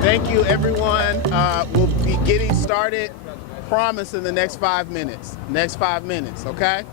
Thank you, everyone. We'll be getting started, promise, in the next 5 minutes. Next 5 minutes, okay?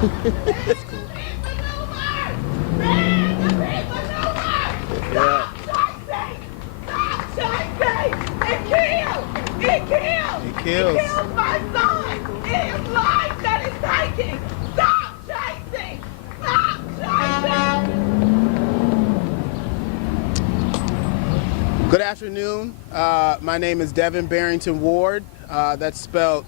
Yeah. It kills. It kills my son. It is life that is taking. Stop chasing. Stop chasing. Good afternoon. My name is Devin Barrington Ward. That's spelled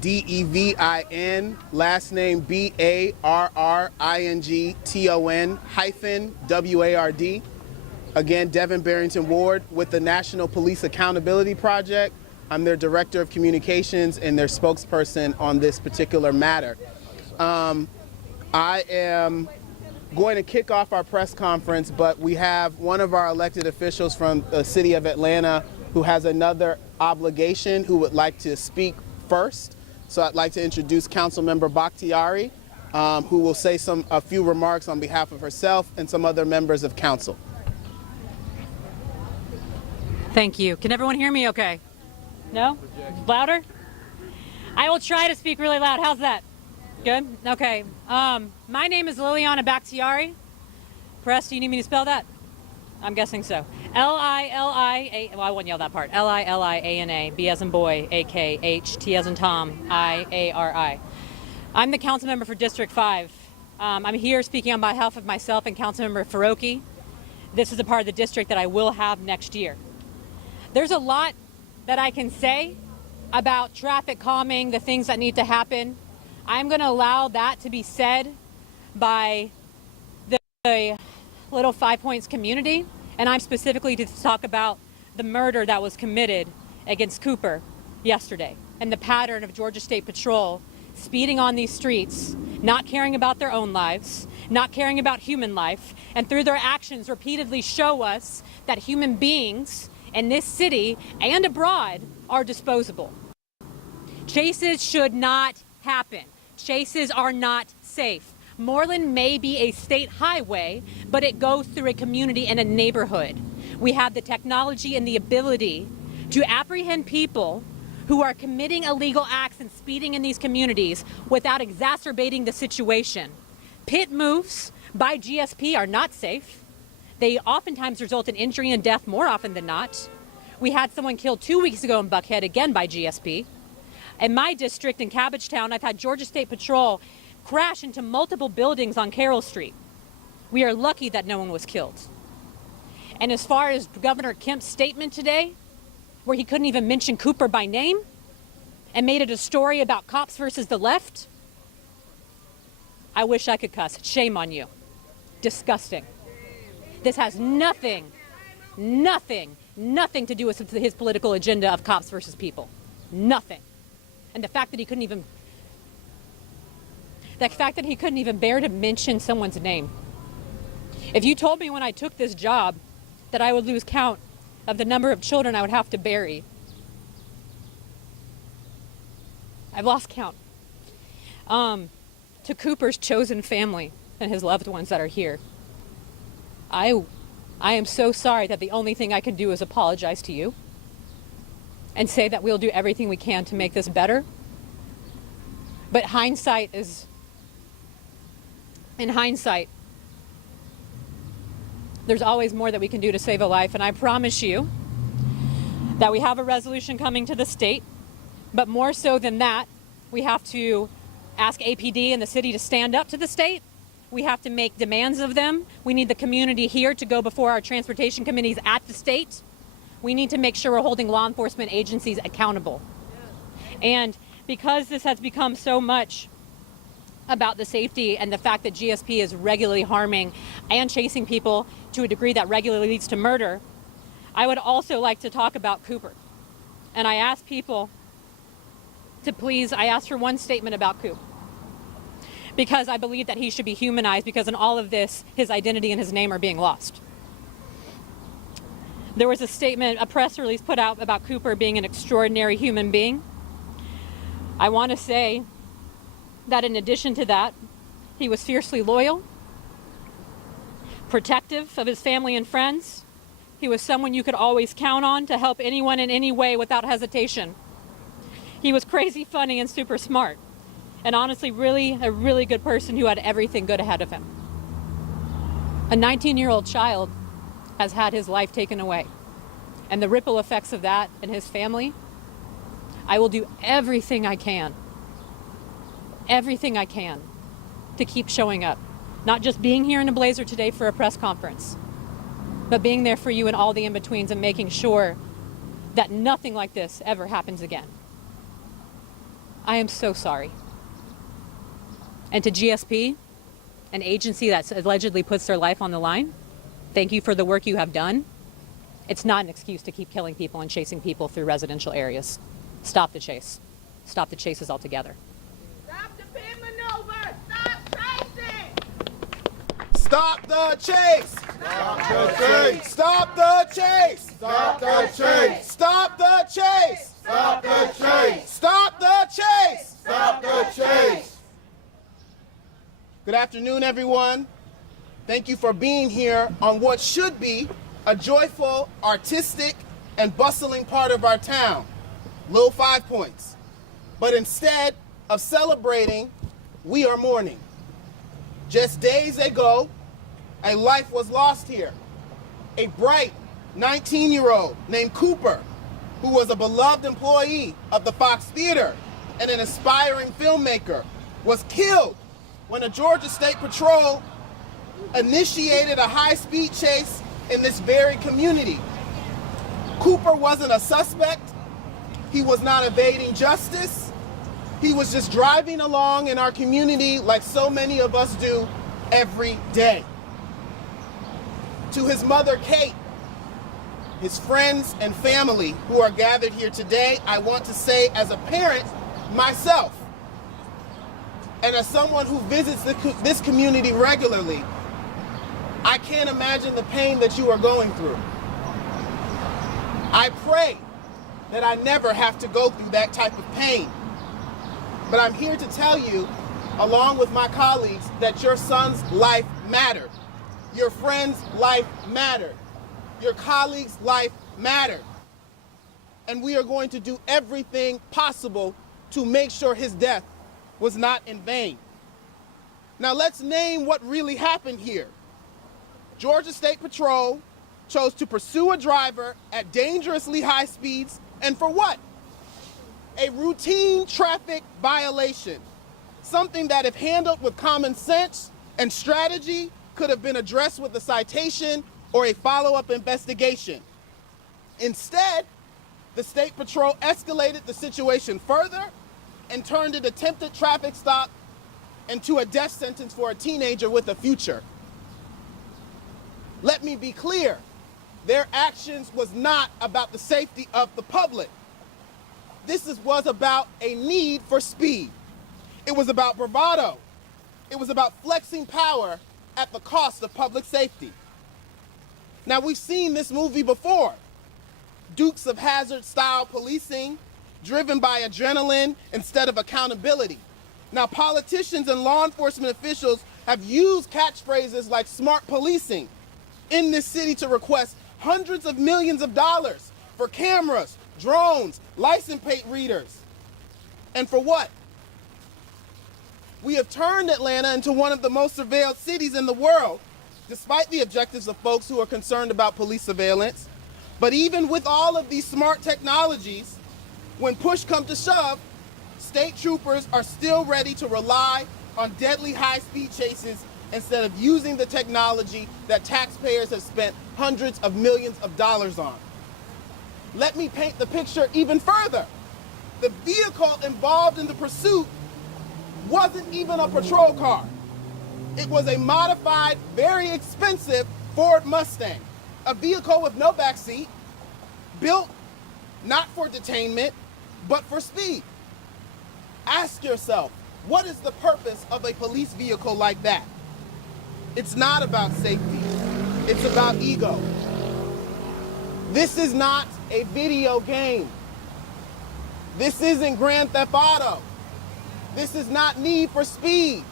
D-E-V-I-N, last name B-A-R-R-I-N-G-T-O-N-W-A-R-D. Again, Devin Barrington Ward with the National Police Accountability Project. I'm their Director of Communications and their spokesperson on this particular matter. I am going to kick off our press conference, but we have one of our elected officials from the city of Atlanta who has another obligation who would like to speak first. So I'd like to introduce Councilmember Bakhtiari, who will say a few remarks on behalf of herself and some other members of council. Thank you. Can everyone hear me okay? No? Louder? I will try to speak really loud. How's that? Good? Okay. My name is Liliana Bakhtiari. Press, do you need me to spell that? I'm guessing so. L-I-L-I-A, well, I won't yell that part. L-I-L-I-A-N-A, B as in boy, A-K, H, T as in Tom, I-A-R-I. I'm the council member for District 5. I'm here speaking on behalf of myself and Councilmember Faroki. This is a part of the district that I will have next year. There's a lot that I can say about traffic calming, the things that need to happen. I'm going to allow that to be said by the Little Five Points community, and I'm specifically to talk about the murder that was committed against Cooper yesterday and the pattern of Georgia State Patrol speeding on these streets, not caring about their own lives, not caring about human life, and through their actions repeatedly show us that human beings in this city and abroad are disposable. Chases should not happen. Chases are not safe. Moreland may be a state highway, but it goes through a community and a neighborhood. We have the technology and the ability to apprehend people who are committing illegal acts and speeding in these communities without exacerbating the situation. Pit moves by GSP are not safe. They oftentimes result in injury and death more often than not. We had someone killed 2 weeks ago in Buckhead, again by GSP. In my district in Cabbagetown, I've had Georgia State Patrol crash into multiple buildings on Carroll Street. We are lucky that no one was killed. And as far as Governor Kemp's statement today, where he couldn't even mention Cooper by name and made it a story about cops versus the left, I wish I could cuss. Shame on you. Disgusting. This has nothing to do with his political agenda of cops versus people. Nothing. And the fact that he couldn't even bear to mention someone's name. If you told me when I took this job that I would lose count of the number of children I would have to bury, I've lost count. To Cooper's chosen family and his loved ones that are here, I am so sorry that the only thing I can do is apologize to you and say that we'll do everything we can to make this better. But in hindsight, there's always more that we can do to save a life. And I promise you that we have a resolution coming to the state, but more so than that, we have to ask APD and the city to stand up to the state. We have to make demands of them. We need the community here to go before our transportation committees at the state. We need to make sure we're holding law enforcement agencies accountable. And because this has become so much about the safety and the fact that GSP is regularly harming and chasing people to a degree that regularly leads to murder, I would also like to talk about Cooper. And I ask people to please, I ask for one statement about Coop, because I believe that he should be humanized, because in all of this, his identity and his name are being lost. There was a statement, a press release put out about Cooper being an extraordinary human being. I want to say that in addition to that, he was fiercely loyal, protective of his family and friends. He was someone you could always count on to help anyone in any way without hesitation. He was crazy funny and super smart. and honestly, a really good person who had everything good ahead of him. A 19-year-old child has had his life taken away. And the ripple effects of that and his family, I will do everything I can to keep showing up. Not just being here in a blazer today for a press conference, but being there for you in all the in-betweens and making sure that nothing like this ever happens again. I am so sorry. And to GSP, an agency that allegedly puts their life on the line, thank you for the work you have done. It's not an excuse to keep killing people and chasing people through residential areas. Stop the chase. Stop the chases altogether. Stop the pin maneuver! Stop chasing! Stop the chase! Stop the chase! Stop the chase! Stop the chase! Stop the chase! Stop the chase! Stop the chase! Stop the chase! Good afternoon, everyone. Thank you for being here on what should be a joyful, artistic, and bustling part of our town, Little Five Points. But instead of celebrating, we are mourning. Just days ago, a life was lost here. A bright 19-year-old named Cooper, who was a beloved employee of the Fox Theater and an aspiring filmmaker, was killed when a Georgia State Patrol initiated a high-speed chase in this very community. Cooper wasn't a suspect. He was not evading justice. He was just driving along in our community like so many of us do every day. To his mother, Kate, his friends and family who are gathered here today, I want to say as a parent myself, and as someone who visits this community regularly, I can't imagine the pain that you are going through. I pray that I never have to go through that type of pain. But I'm here to tell you, along with my colleagues, that your son's life mattered. Your friend's life mattered. Your colleague's life mattered. And we are going to do everything possible to make sure his death was not in vain. Now let's name what really happened here. Georgia State Patrol chose to pursue a driver at dangerously high speeds, and for what? A routine traffic violation. Something that, if handled with common sense and strategy, could have been addressed with a citation or a follow-up investigation. Instead, the State Patrol escalated the situation further and turned an attempted traffic stop into a death sentence for a teenager with a future. Let me be clear, their actions was not about the safety of the public. This was about a need for speed. It was about bravado. It was about flexing power at the cost of public safety. Now, we've seen this movie before. Dukes of Hazzard style policing, driven by adrenaline instead of accountability. Now, politicians and law enforcement officials have used catchphrases like smart policing in this city to request hundreds of millions of dollars for cameras, drones, license plate readers. And for what? We have turned Atlanta into one of the most surveilled cities in the world, despite the objectives of folks who are concerned about police surveillance. But even with all of these smart technologies, when push comes to shove, state troopers are still ready to rely on deadly high-speed chases instead of using the technology that taxpayers have spent hundreds of millions of dollars on. Let me paint the picture even further. The vehicle involved in the pursuit wasn't even a patrol car. It was a modified, very expensive Ford Mustang, a vehicle with no backseat, built not for detainment, but for speed. Ask yourself, what is the purpose of a police vehicle like that? It's not about safety. It's about ego. This is not a video game. This isn't Grand Theft Auto. This is not Need for Speed.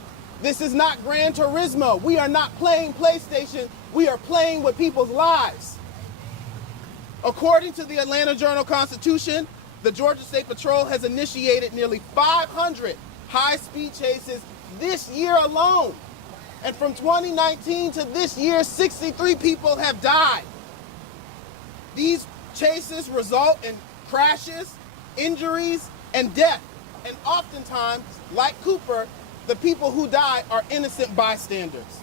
This is not Gran Turismo. We are not playing PlayStation. We are playing with people's lives. According to the Atlanta Journal-Constitution, the Georgia State Patrol has initiated nearly 500 high-speed chases this year alone. And from 2019 to this year, 63 people have died. These chases result in crashes, injuries, and death. And oftentimes, like Cooper, the people who die are innocent bystanders.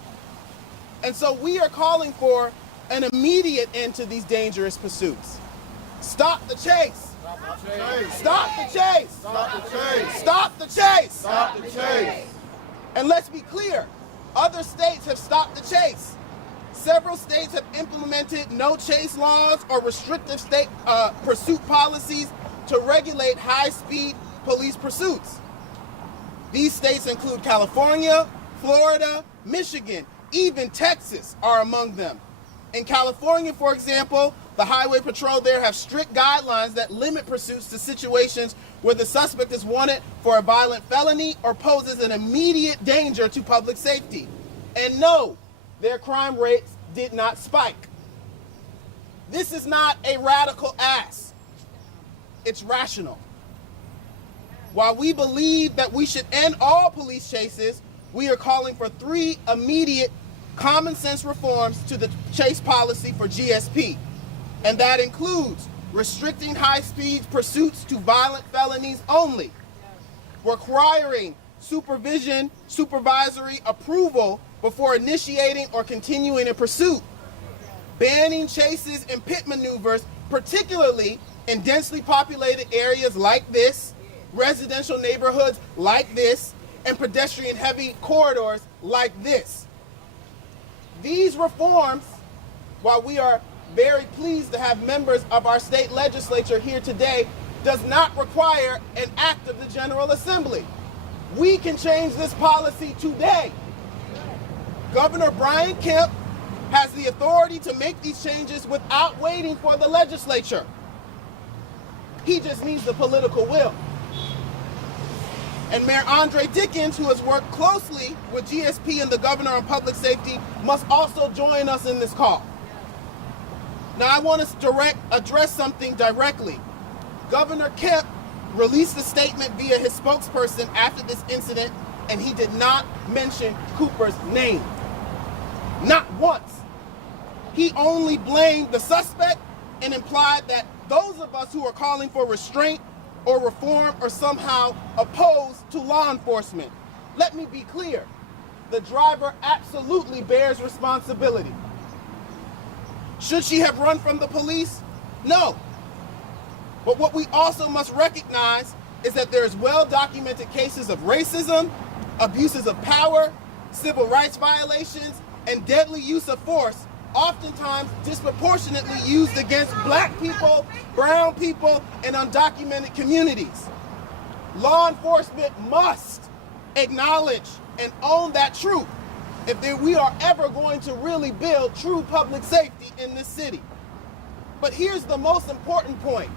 And so we are calling for an immediate end to these dangerous pursuits. Stop the chase. Stop the chase. Stop the chase. Stop the chase. Stop the chase. And let's be clear, other states have stopped the chase. Several states have implemented no chase laws or restrictive state pursuit policies to regulate high-speed police pursuits. These states include California, Florida, Michigan, even Texas are among them. In California, for example, the Highway Patrol there have strict guidelines that limit pursuits to situations where the suspect is wanted for a violent felony or poses an immediate danger to public safety. And no, their crime rates did not spike. This is not a radical ask. It's rational. While we believe that we should end all police chases, we are calling for 3 immediate common sense reforms to the chase policy for GSP. And that includes restricting high-speed pursuits to violent felonies only, requiring supervisory approval before initiating or continuing a pursuit, banning chases and pit maneuvers, particularly in densely populated areas like this, residential neighborhoods like this, and pedestrian-heavy corridors like this. These reforms, while we are very pleased to have members of our state legislature here today, does not require an act of the General Assembly. We can change this policy today. Governor Brian Kemp has the authority to make these changes without waiting for the legislature. He just needs the political will. And Mayor Andre Dickens, who has worked closely with GSP and the governor on public safety, must also join us in this call. Now, I want to address something directly. Governor Kemp released a statement via his spokesperson after this incident, and he did not mention Cooper's name. Not once. He only blamed the suspect and implied that those of us who are calling for restraint or reform are somehow opposed to law enforcement. Let me be clear. The driver absolutely bears responsibility. Should she have run from the police? No. But what we also must recognize is that there's well-documented cases of racism, abuses of power, civil rights violations, and deadly use of force, oftentimes disproportionately used against Black people, brown people, and undocumented communities. Law enforcement must acknowledge and own that truth if we are ever going to really build true public safety in this city. But here's the most important point.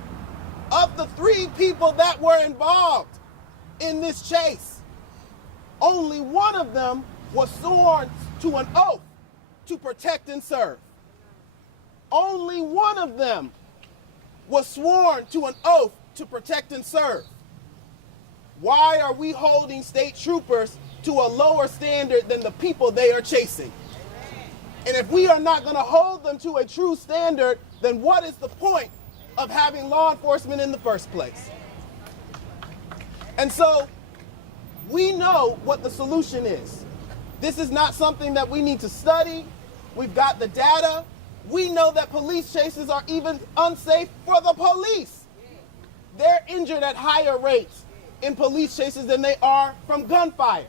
Of the 3 people that were involved in this chase, only one of them was sworn to an oath to protect and serve. Only one of them was sworn to an oath to protect and serve. Why are we holding state troopers to a lower standard than the people they are chasing? And if we are not going to hold them to a true standard, then what is the point of having law enforcement in the first place? And so we know what the solution is. This is not something that we need to study. We've got the data. We know that police chases are even unsafe for the police. They're injured at higher rates in police chases than they are from gunfire.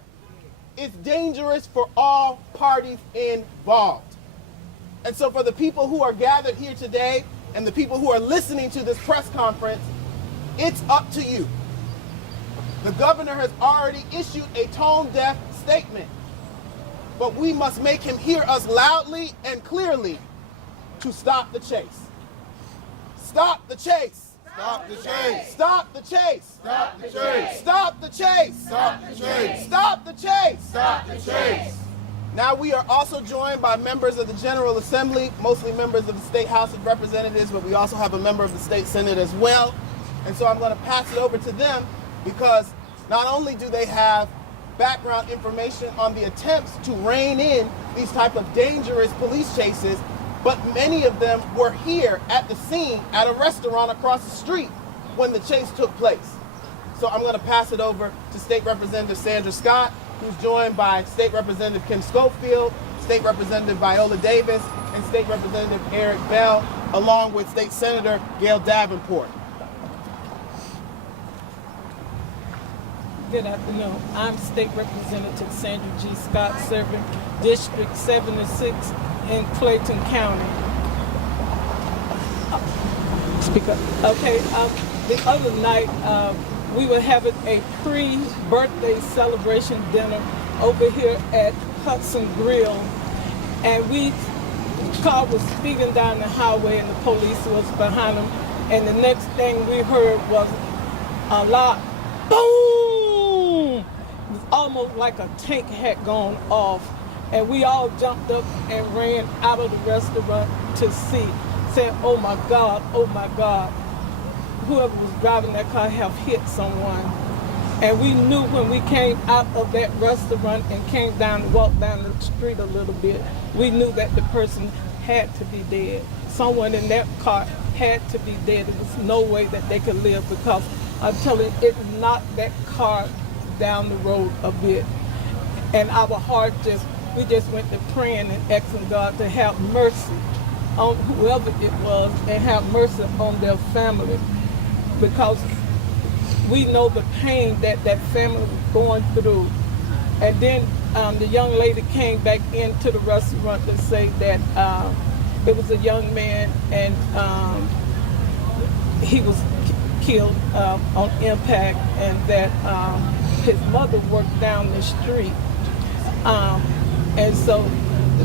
It's dangerous for all parties involved. And so for the people who are gathered here today and the people who are listening to this press conference, it's up to you. The governor has already issued a tone-deaf statement, but we must make him hear us loudly and clearly to stop the chase. Stop the chase. Stop the chase. Stop the chase. Stop the chase. Stop the chase. Stop the chase. Stop the chase. Stop the chase. Now we are also joined by members of the General Assembly, mostly members of the State House of Representatives, but we also have a member of the State Senate as well. And so I'm going to pass it over to them because Not only do they have background information on the attempts to rein in these type of dangerous police chases, but many of them were here at the scene at a restaurant across the street when the chase took place. So I'm going to pass it over to State Representative Sandra Scott, who's joined by State Representative Kim Schofield, State Representative Viola Davis, and State Representative Eric Bell, along with State Senator Gail Davenport. Good afternoon. I'm State Representative Sandra G. Scott, serving District 76 in Clayton County. Speak up. Okay. The other night, we were having a pre-birthday celebration dinner over here at Hudson Grill, and the car was speeding down the highway, and the police was behind them. And the next thing we heard was a loud boom. It was almost like a tank had gone off, and we all jumped up and ran out of the restaurant to see, saying, "Oh my God, oh my God." Whoever was driving that car have hit someone. And we knew when we came out of that restaurant and walked down the street a little bit, we knew that the person had to be dead. Someone in that car had to be dead. There was no way that they could live, because I'm telling you, it knocked that car down the road a bit. And our heart we just went to praying and asking God to have mercy on whoever it was and have mercy on their family, because we know the pain that that family was going through. And then the young lady came back into the restaurant to say that it was a young man, and he was killed on impact, and that his mother worked down the street. And so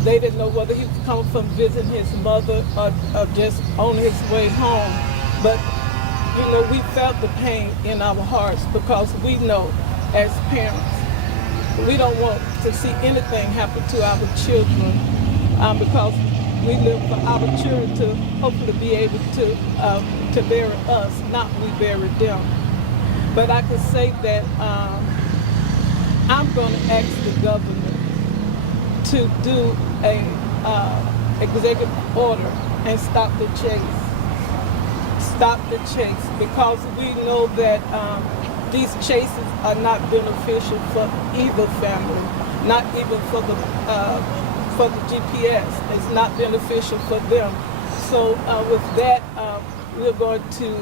they didn't know whether he was coming from visiting his mother or just on his way home. But you know, we felt the pain in our hearts, because we know as parents, we don't want to see anything happen to our children, because we live for our children to hopefully be able to bury us, not we bury them. But I can say that I'm going to ask the governor to do a executive order and stop the chase. Stop the chase, because we know that these chases are not beneficial for either family, not even for the GPS. It's not beneficial for them. So with that, we're going to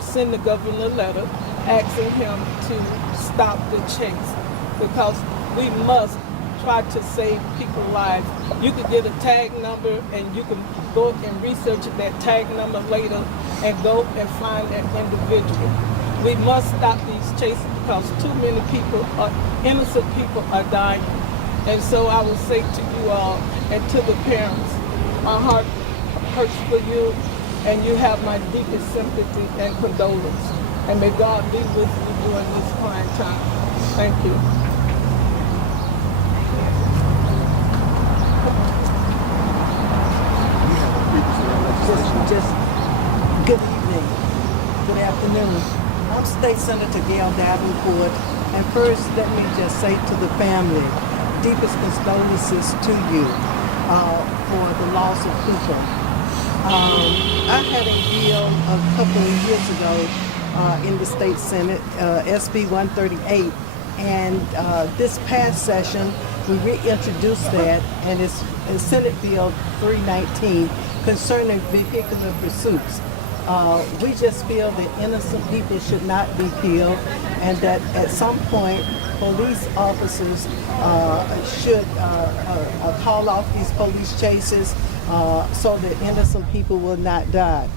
send the governor a letter asking him to stop the chase, because we must try to save people's lives. You can get a tag number, and you can go and research that tag number later and go and find that individual. We must stop these chases, because too many people, innocent people, are dying. And so I will say to you all and to the parents, my heart hurts for you, and you have my deepest sympathy and condolence. And may God be with you during this trying time. Thank you. Just good evening, good afternoon. I'm State Senator Gail Davenport, and first let me just say to the family, deepest condolences to you for the loss of people. I had a bill a couple of years ago in the State Senate, SB 138, and this past session we reintroduced that, and it's Senate Bill 319 concerning vehicular pursuits. We just feel that innocent people should not be killed, and that at some point police officers should call off these police chases so that innocent people will not die.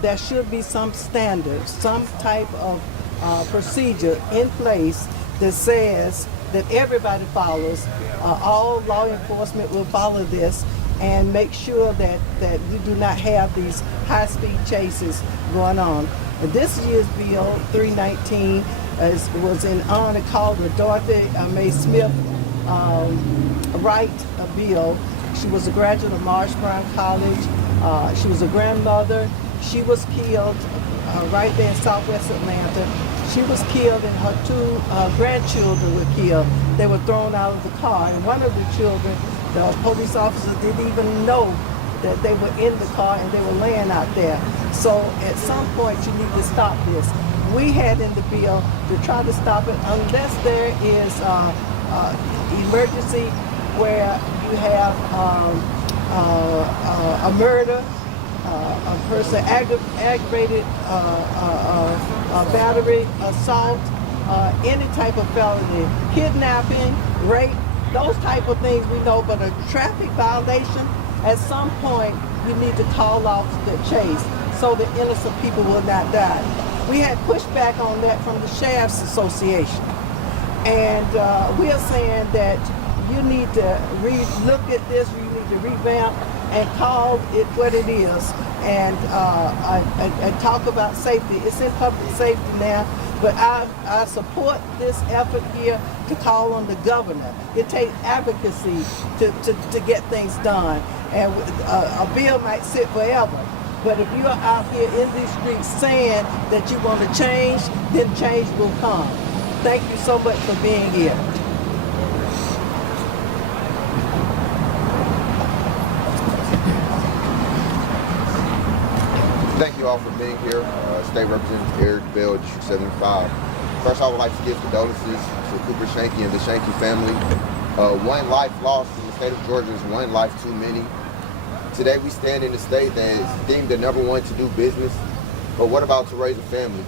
There should be some standards, some type of procedure in place that says that everybody follows. All law enforcement will follow this and make sure that we do not have these high-speed chases going on. This year's bill 319 was in honor called the Dorothy Mae Smith Wright bill. She was a graduate of Marsh Brown College. She was a grandmother. She was killed right there in Southwest Atlanta. She was killed and her two grandchildren were killed. They were thrown out of the car, and one of the children, the police officers didn't even know that they were in the car and they were laying out there. So at some point you need to stop this. We had in the bill to try to stop it unless there is emergency where you have a murder, a person aggravated battery, assault, any type of felony, kidnapping, rape, those type of things we know, but a traffic violation, at some point you need to call off the chase so the innocent people will not die. We had pushback on that from the Sheriff's Association. And we are saying that you need to look at this, you need to revamp and call it what it is, and talk about safety. It's in public safety now, but I support this effort here to call on the governor. It takes advocacy to get things done, and a bill might sit forever. But if you're out here in these streets saying that you want to change, then change will come. Thank you so much for being here. Thank you all for being here. State Representative Eric Bell, District 75. First, I would like to give condolences to Cooper Shanky and the Shanky family. One life lost in the state of Georgia is one life too many. Today we stand in a state that is deemed the #1 to do business, but what about to raise a family?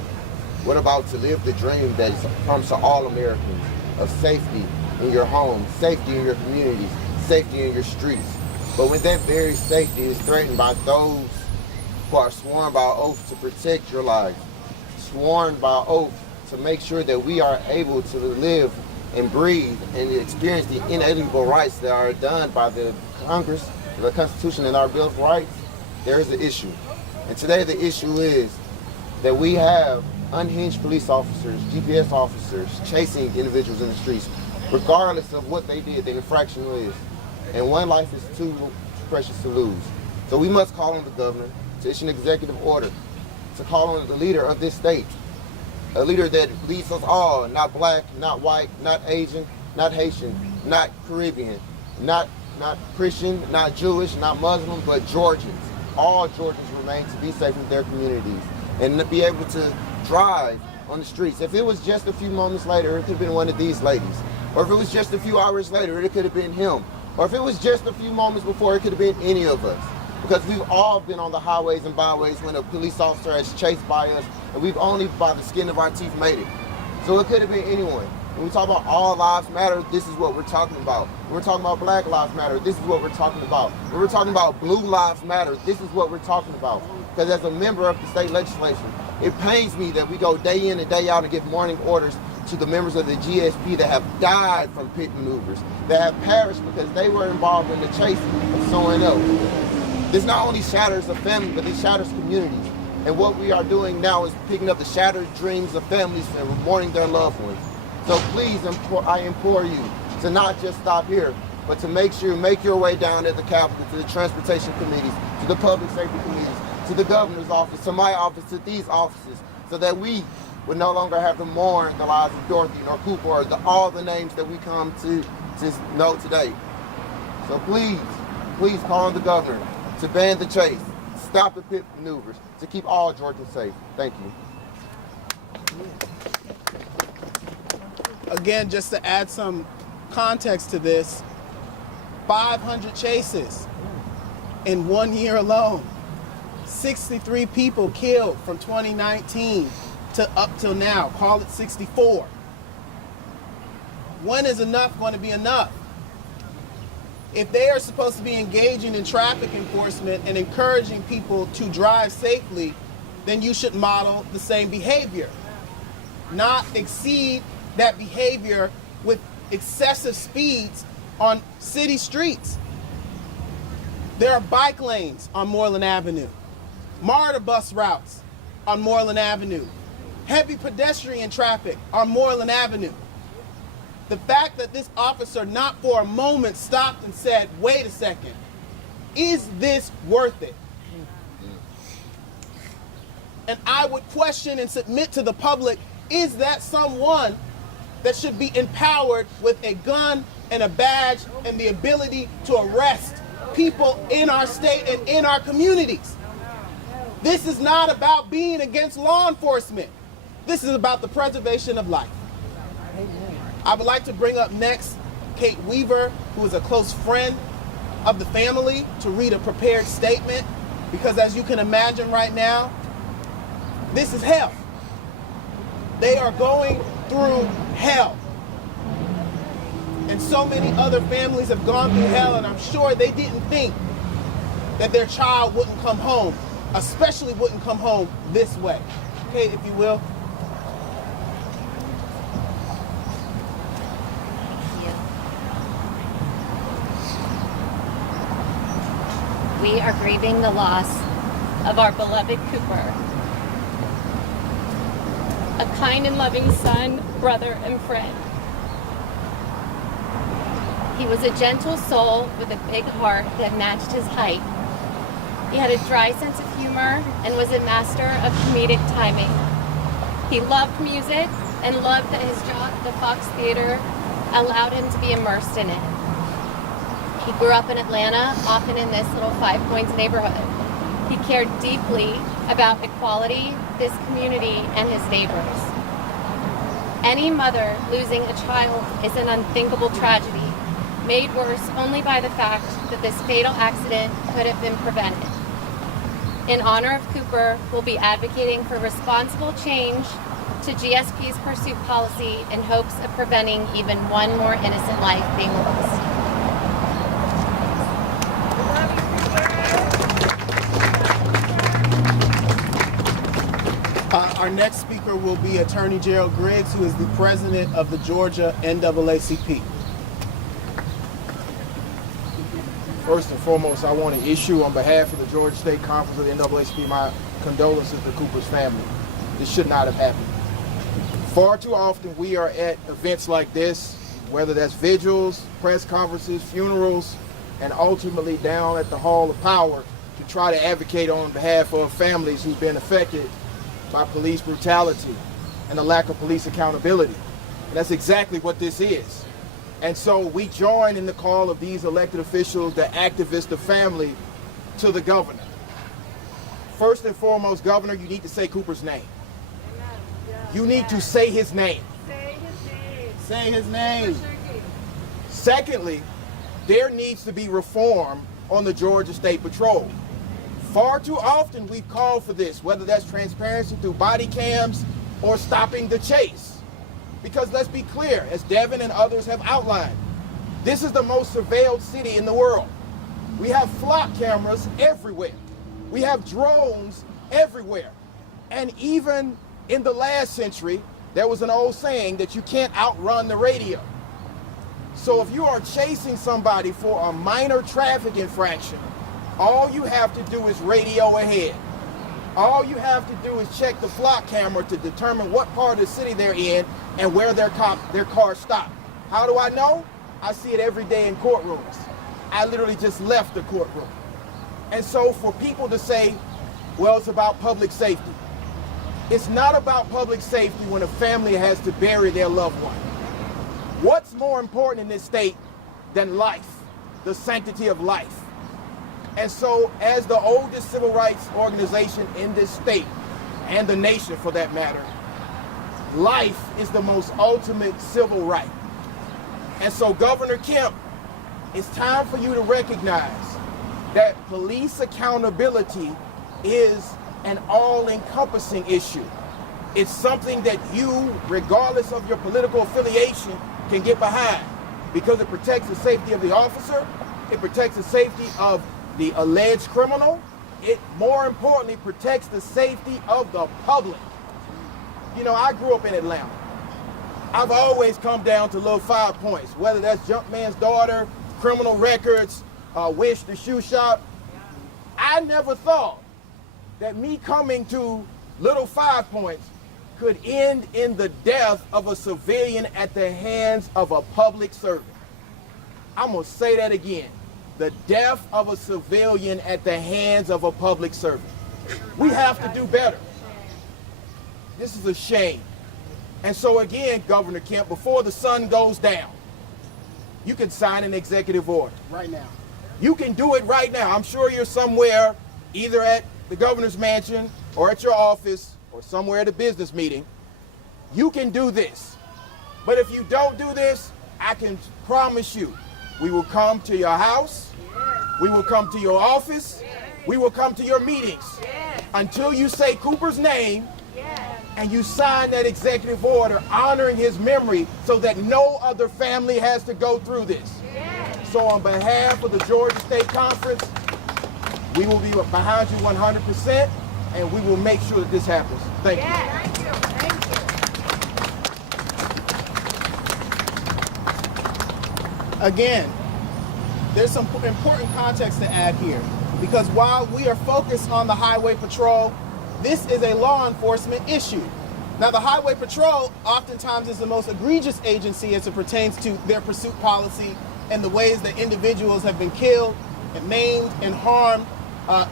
What about to live the dream that comes to all Americans of safety in your home, safety in your communities, safety in your streets? But when that very safety is threatened by those who are sworn by oath to protect your life, sworn by oath to make sure that we are able to live and breathe and experience the inalienable rights that are done by the Congress, the Constitution, and our Bill of Rights, there is an issue. And today the issue is that we have unhinged police officers, GPS officers, chasing individuals in the streets, regardless of what they did, the infraction is. And one life is too precious to lose. So we must call on the governor to issue an executive order, to call on the leader of this state, a leader that leads us all, not black, not white, not Asian, not Haitian, not Caribbean, not Christian, not Jewish, not Muslim, but Georgians. All Georgians remain to be safe in their communities and to be able to drive on the streets. If it was just a few moments later, it could have been one of these ladies. Or if it was just a few hours later, it could have been him. Or if it was just a few moments before, it could have been any of us. Because we've all been on the highways and byways when a police officer has chased by us, and we've only by the skin of our teeth made it. So it could have been anyone. When we talk about all lives matter, this is what we're talking about. When we're talking about black lives matter, this is what we're talking about. When we're talking about blue lives matter, this is what we're talking about. Because as a member of the state legislature, it pains me that we go day in and day out and give morning orders to the members of the GSP that have died from pit maneuvers, that have perished because they were involved in the chase of someone else. This not only shatters a family, but it shatters communities. And what we are doing now is picking up the shattered dreams of families and mourning their loved ones. So please, I implore you to not just stop here, but to make your way down to the Capitol, to the transportation committees, to the public safety committees, to the governor's office, to my office, to these offices, so that we would no longer have to mourn the lives of Dorothy or Cooper or all the names that we come to know today. So please call on the governor to ban the chase, stop the pit maneuvers, to keep all Georgians safe. Thank you. Again, just to add some context to this, 500 chases in 1 year alone. 63 people killed from 2019 to up till now. Call it 64. When is enough going to be enough? If they are supposed to be engaging in traffic enforcement and encouraging people to drive safely, then you should model the same behavior. Not exceed that behavior with excessive speeds on city streets. There are bike lanes on Moreland Avenue, MARTA bus routes on Moreland Avenue, heavy pedestrian traffic on Moreland Avenue. The fact that this officer not for a moment stopped and said, wait a second, is this worth it? And I would question and submit to the public is that someone that should be empowered with a gun and a badge and the ability to arrest people in our state and in our communities? This is not about being against law enforcement. This is about the preservation of life. I would like to bring up next Kate Weaver, who is a close friend of the family, to read a prepared statement, because as you can imagine right now, this is hell. They are going through hell. And so many other families have gone through hell, and I'm sure they didn't think that their child wouldn't come home, especially wouldn't come home this way. Kate, if you will. We are grieving the loss of our beloved Cooper, a kind and loving son, brother, and friend. He was a gentle soul with a big heart that matched his height. He had a dry sense of humor and was a master of comedic timing. He loved music and loved that his job at the Fox Theater allowed him to be immersed in it. He grew up in Atlanta, often in this little Five Points neighborhood. He cared deeply about equality, this community, and his neighbors. Any mother losing a child is an unthinkable tragedy, made worse only by the fact that this fatal accident could have been prevented. In honor of Cooper, we'll be advocating for responsible change to GSP's pursuit policy in hopes of preventing even one more innocent life being lost. Our next speaker will be Attorney Gerald Griggs, who is the president of the Georgia NAACP. First and foremost, I want to issue on behalf of the Georgia State Conference of the NAACP my condolences to Cooper's family. This should not have happened. Far too often we are at events like this, whether that's vigils, press conferences, funerals, and ultimately down at the Hall of Power to try to advocate on behalf of families who've been affected by police brutality and a lack of police accountability. And that's exactly what this is. And so we join in the call of these elected officials, the activists, the family, to the governor. First and foremost, Governor, you need to say Cooper's name. You need to say his name. Say his name. Secondly, there needs to be reform on the Georgia State Patrol. Far too often we've called for this, whether that's transparency through body cams or stopping the chase. Because let's be clear, as Devin and others have outlined, this is the most surveilled city in the world. We have flock cameras everywhere. We have drones everywhere. And even in the last century, there was an old saying that you can't outrun the radio. So if you are chasing somebody for a minor traffic infraction, all you have to do is radio ahead. All you have to do is check the flock camera to determine what part of the city they're in and where their car stopped. How do I know? I see it every day in courtrooms. I literally just left the courtroom. And so for people to say, well, it's about public safety. It's not about public safety when a family has to bury their loved one. What's more important in this state than life, the sanctity of life? And so as the oldest civil rights organization in this state, and the nation for that matter, life is the most ultimate civil right. And so Governor Kemp, it's time for you to recognize that police accountability is an all-encompassing issue. It's something that you, regardless of your political affiliation, can get behind because it protects the safety of the officer, it protects the safety of the alleged criminal, it more importantly protects the safety of the public. You know, I grew up in Atlanta. I've always come down to little 5 points, whether that's Jumpman's Daughter, criminal records, Wish the shoe shop. I never thought that me coming to little 5 points could end in the death of a civilian at the hands of a public servant. I'm gonna say that again. The death of a civilian at the hands of a public servant. We have to do better. This is a shame. And so again, Governor Kemp, before the sun goes down, you can sign an executive order. Right now. You can do it right now. I'm sure you're somewhere, either at the governor's mansion or at your office or somewhere at a business meeting. You can do this. But if you don't do this, I can promise you, we will come to your house, we will come to your office, we will come to your meetings until you say Cooper's name and you sign that executive order honoring his memory so that no other family has to go through this. So on behalf of the Georgia State Conference, we will be behind you 100%, and we will make sure that this happens. Thank you. Thank you. Again, there's some important context to add here, because while we are focused on the Highway Patrol, this is a law enforcement issue. Now, the Highway Patrol oftentimes is the most egregious agency as it pertains to their pursuit policy and the ways that individuals have been killed and maimed and harmed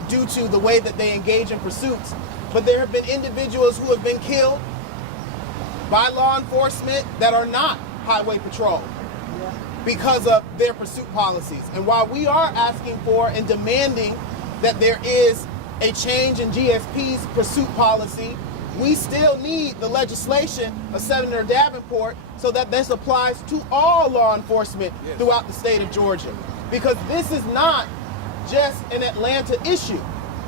due to the way that they engage in pursuits. But there have been individuals who have been killed by law enforcement that are not Highway Patrol because of their pursuit policies. And while we are asking for and demanding that there is a change in GSP's pursuit policy, we still need the legislation of Senator Davenport so that this applies to all law enforcement throughout the state of Georgia. Because this is not just an Atlanta issue.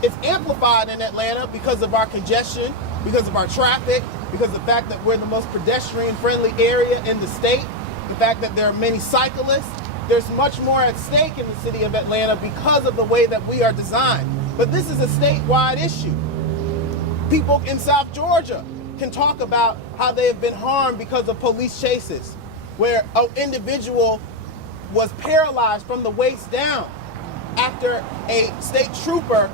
It's amplified in Atlanta because of our congestion, because of our traffic, because of the fact that we're the most pedestrian-friendly area in the state, the fact that there are many cyclists. There's much more at stake in the city of Atlanta because of the way that we are designed. But this is a statewide issue. People in South Georgia can talk about how they have been harmed because of police chases, where an individual was paralyzed from the waist down after a state trooper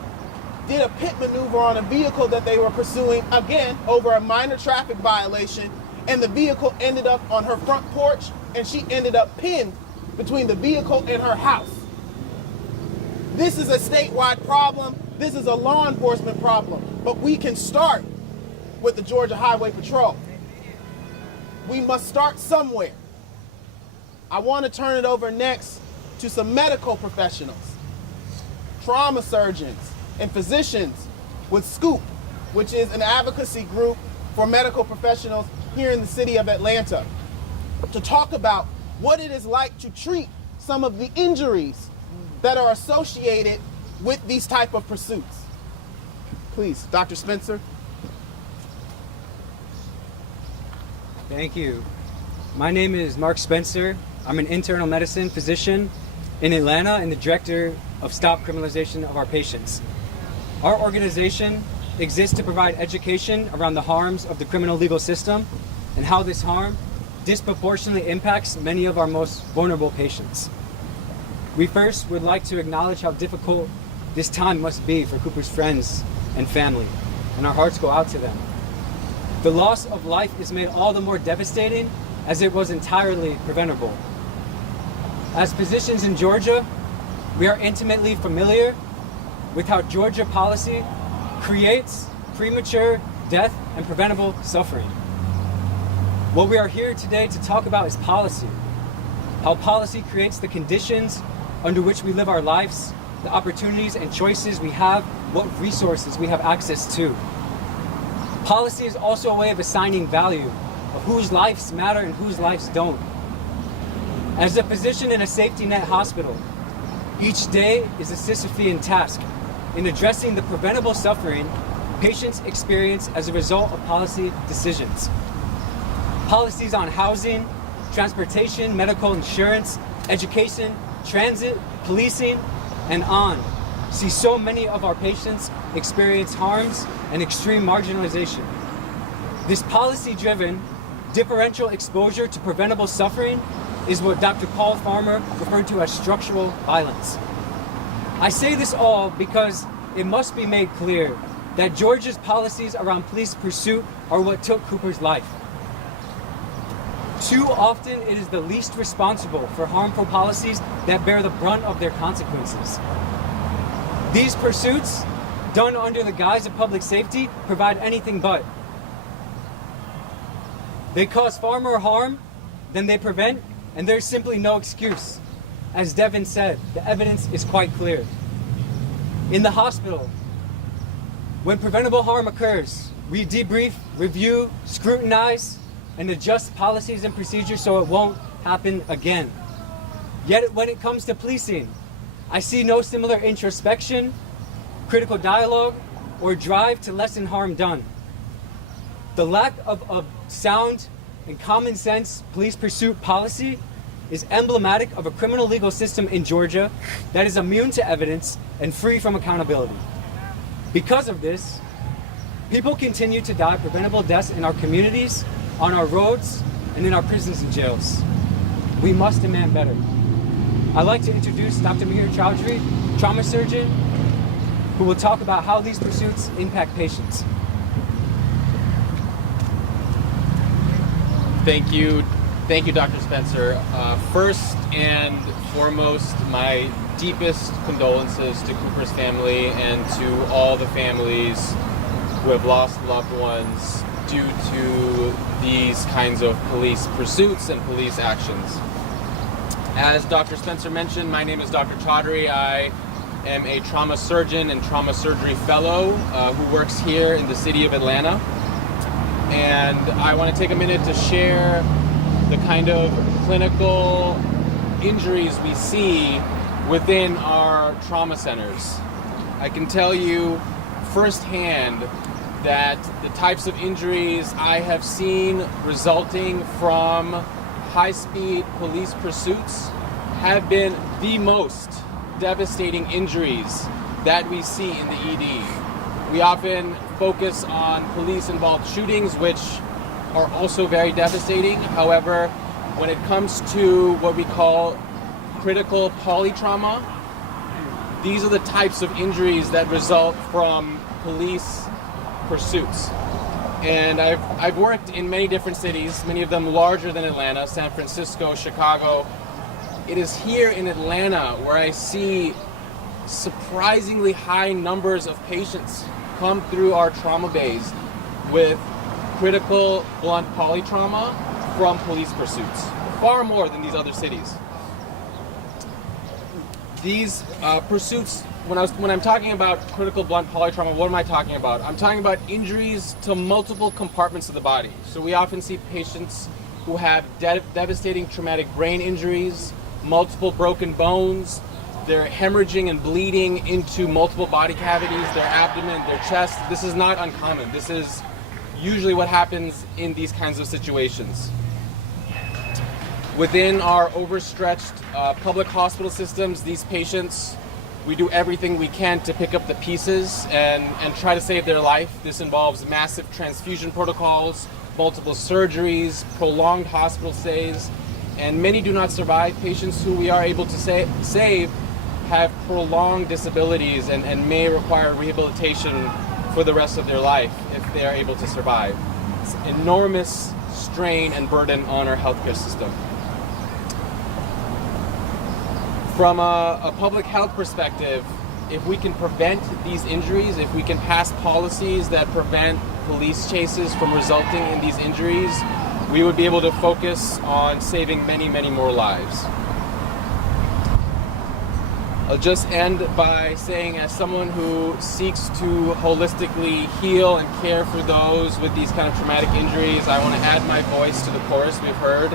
did a pit maneuver on a vehicle that they were pursuing, again, over a minor traffic violation, and the vehicle ended up on her front porch, and she ended up pinned between the vehicle and her house. This is a statewide problem. This is a law enforcement problem. But we can start with the Georgia Highway Patrol. We must start somewhere. I want to turn it over next to some medical professionals, trauma surgeons, and physicians with SCOOP, which is an advocacy group for medical professionals here in the city of Atlanta, to talk about what it is like to treat some of the injuries that are associated with these type of pursuits. Please, Dr. Spencer. Thank you. My name is Mark Spencer. I'm an internal medicine physician in Atlanta and the director of Stop Criminalization of Our Patients. Our organization exists to provide education around the harms of the criminal legal system and how this harm disproportionately impacts many of our most vulnerable patients. We first would like to acknowledge how difficult this time must be for Cooper's friends and family, and our hearts go out to them. The loss of life is made all the more devastating as it was entirely preventable. As physicians in Georgia, we are intimately familiar with how Georgia policy creates premature death and preventable suffering. What we are here today to talk about is policy. How policy creates the conditions under which we live our lives, the opportunities and choices we have, what resources we have access to. Policy is also a way of assigning value of whose lives matter and whose lives don't. As a physician in a safety net hospital, each day is a Sisyphean task in addressing the preventable suffering patients experience as a result of policy decisions. Policies on housing, transportation, medical insurance, education, transit, policing, and on see so many of our patients experience harms and extreme marginalization. This policy-driven, differential exposure to preventable suffering is what Dr. Paul Farmer referred to as structural violence. I say this all because it must be made clear that Georgia's policies around police pursuit are what took Cooper's life. Too often, it is the least responsible for harmful policies that bear the brunt of their consequences. These pursuits, done under the guise of public safety, provide anything but. They cause far more harm than they prevent, and there's simply no excuse. As Devin said, the evidence is quite clear. In the hospital, when preventable harm occurs, we debrief, review, scrutinize, and adjust policies and procedures so it won't happen again. Yet when it comes to policing, I see no similar introspection, critical dialogue, or drive to lessen harm done. The lack of sound and common sense police pursuit policy is emblematic of a criminal legal system in Georgia that is immune to evidence and free from accountability. Because of this, people continue to die preventable deaths in our communities, on our roads, and in our prisons and jails. We must demand better. I'd like to introduce Dr. Mihir Chowdhury, trauma surgeon, who will talk about how these pursuits impact patients. Thank you, Dr. Spencer. First and foremost, my deepest condolences to Cooper's family and to all the families who have lost loved ones due to these kinds of police pursuits and police actions. As Dr. Spencer mentioned, my name is Dr. Chowdhury. I am a trauma surgeon and trauma surgery fellow who works here in the city of Atlanta. And I want to take a minute to share the kind of clinical injuries we see within our trauma centers. I can tell you firsthand that the types of injuries I have seen resulting from high-speed police pursuits have been the most devastating injuries that we see in the ED. We often focus on police-involved shootings, which are also very devastating. However, when it comes to what we call critical polytrauma, these are the types of injuries that result from police pursuits. And I've worked in many different cities, many of them larger than Atlanta, San Francisco, Chicago. It is here in Atlanta where I see surprisingly high numbers of patients come through our trauma bays with critical blunt polytrauma from police pursuits, far more than these other cities. These pursuits, when I'm talking about critical blunt polytrauma, what am I talking about? I'm talking about injuries to multiple compartments of the body. So we often see patients who have devastating traumatic brain injuries, multiple broken bones. They're hemorrhaging and bleeding into multiple body cavities, their abdomen, their chest. This is not uncommon. This is usually what happens in these kinds of situations. Within our overstretched public hospital systems, these patients, we do everything we can to pick up the pieces and try to save their life. This involves massive transfusion protocols, multiple surgeries, prolonged hospital stays, and many do not survive. Patients who we are able to save have prolonged disabilities and may require rehabilitation for the rest of their life if they are able to survive. It's enormous strain and burden on our healthcare system. From a public health perspective, if we can prevent these injuries, if we can pass policies that prevent police chases from resulting in these injuries, we would be able to focus on saving many, many more lives. I'll just end by saying, as someone who seeks to holistically heal and care for those with these kind of traumatic injuries, I want to add my voice to the chorus we've heard,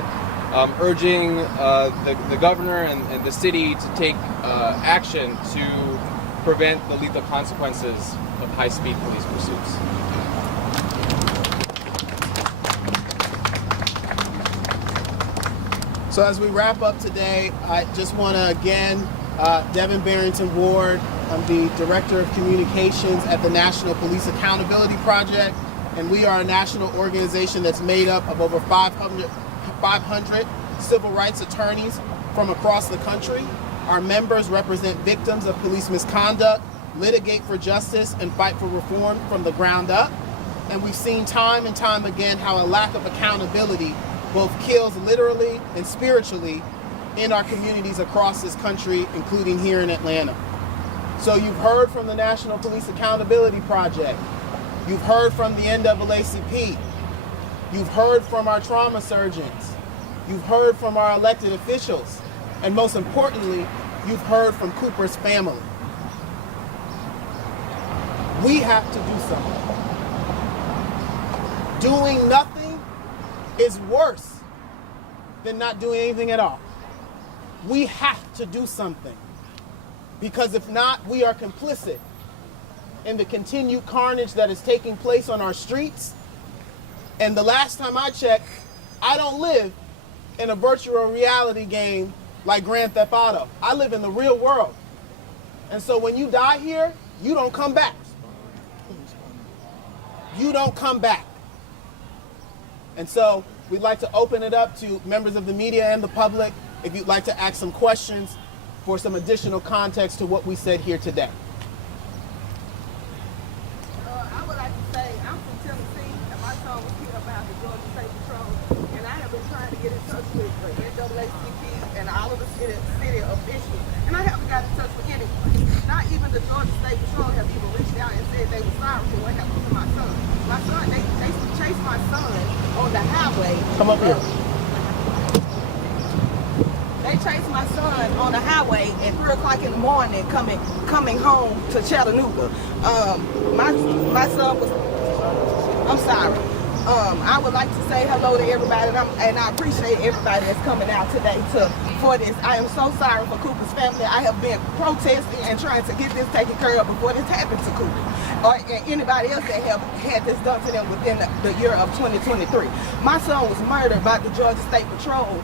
urging the governor and the city to take action to prevent the lethal consequences of high-speed police pursuits. So as we wrap up today, I just want to again, Devin Barrington Ward, I'm the Director of Communications at the National Police Accountability Project, and we are a national organization that's made up of over 500 civil rights attorneys from across the country. Our members represent victims of police misconduct, litigate for justice, and fight for reform from the ground up. And we've seen time and time again how a lack of accountability both kills literally and spiritually in our communities across this country, including here in Atlanta. So you've heard from the National Police Accountability Project. You've heard from the NAACP. You've heard from our trauma surgeons. You've heard from our elected officials. And most importantly, you've heard from Cooper's family. We have to do something. Doing nothing is worse than not doing anything at all. We have to do something. Because if not, we are complicit in the continued carnage that is taking place on our streets. And the last time I checked, I don't live in a virtual reality game like Grand Theft Auto. I live in the real world. And so when you die here, you don't come back. You don't come back. And so we'd like to open it up to members of the media and the public if you'd like to ask some questions for some additional context to what we said here today. I would like to say, I'm from Tennessee, and my son was hit about the Georgia State Patrol, and I have been trying to get in touch with the NAACP and all of the city officials, and I haven't got in touch with anyone. Not even the Georgia State Patrol have even reached out and said they were sorry for what happened to my son. My son, they chased my son on the highway. Come up here. They chased my son on the highway at 3 o'clock in the morning coming home to Chattanooga. My son was, I'm sorry. I would like to say hello to everybody, and I appreciate everybody that's coming out today for this. I am so sorry for Cooper's family. I have been protesting and trying to get this taken care of before this happened to Cooper or anybody else that have had this done to them within the year of 2023. My son was murdered by the Georgia State Patrol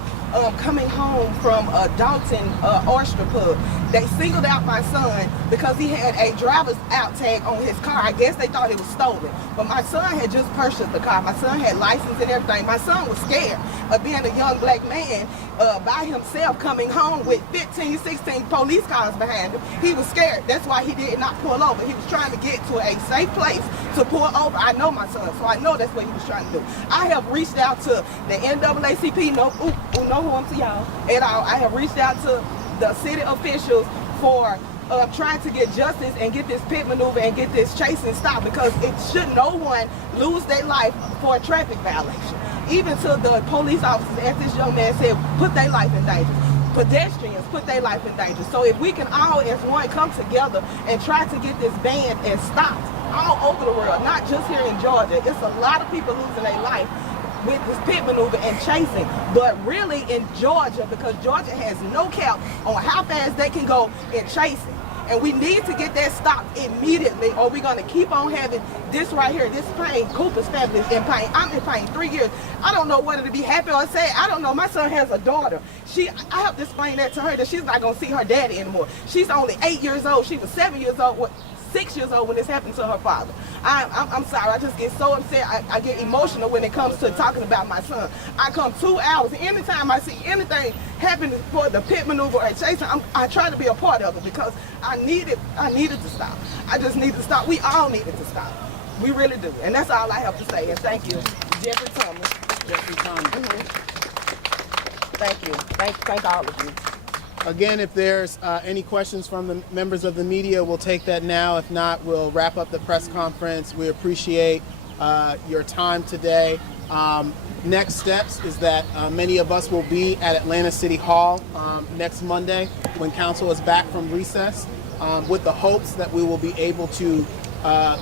coming home from Dalton Oyster Pub. They singled out my son because he had a driver's out tag on his car. I guess they thought it was stolen. But my son had just purchased the car. My son had license and everything. My son was scared of being a young black man by himself coming home with 15, 16 police cars behind him. He was scared. That's why he did not pull over. He was trying to get to a safe place to pull over. I know my son, so I know that's what he was trying to do. I have reached out to the NAACP, no harm to y'all at all. I have reached out to the city officials for trying to get justice and get this pit maneuver and get this chasing stopped, because it should no one lose their life for a traffic violation. Even to the police officers, as this young man said, put their life in danger. Pedestrians put their life in danger. So if we can all as one come together and try to get this banned and stopped all over the world, not just here in Georgia. It's a lot of people losing their life with this pit maneuver and chasing, but really in Georgia, because Georgia has no cap on how fast they can go in chasing. And we need to get that stopped immediately, or we're going to keep on having this right here, this pain. Cooper's family is in pain. I'm in pain 3 years. I don't know whether to be happy or sad. I don't know. My son has a daughter. I have to explain that to her, that she's not going to see her daddy anymore. She's only 8 years old. She was 7 years old. 6 years old when this happened to her father. I'm sorry, I just get so upset. I get emotional when it comes to talking about my son. I come 2 hours, and anytime I see anything happen for the pit maneuver or chasing, I try to be a part of it, because I needed to stop. I just need to stop. We all needed to stop. We really do. And that's all I have to say. And thank you, Jeffrey Thomas. Jeffrey Thomas. Thank you. Thank all of you. Again, if there's any questions from the members of the media, we'll take that now. If not, we'll wrap up the press conference. We appreciate your time today. Next steps is that many of us will be at Atlanta City Hall next Monday when council is back from recess, with the hopes that we will be able to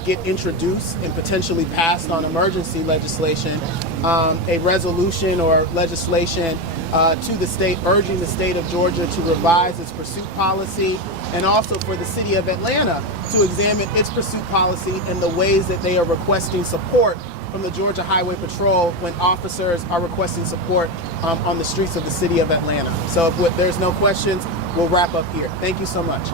get introduced and potentially passed on emergency legislation, a resolution or legislation to the state, urging the state of Georgia to revise its pursuit policy, and also for the city of Atlanta to examine its pursuit policy and the ways that they are requesting support from the Georgia Highway Patrol when officers are requesting support on the streets of the city of Atlanta. So if there's no questions, we'll wrap up here. Thank you so much.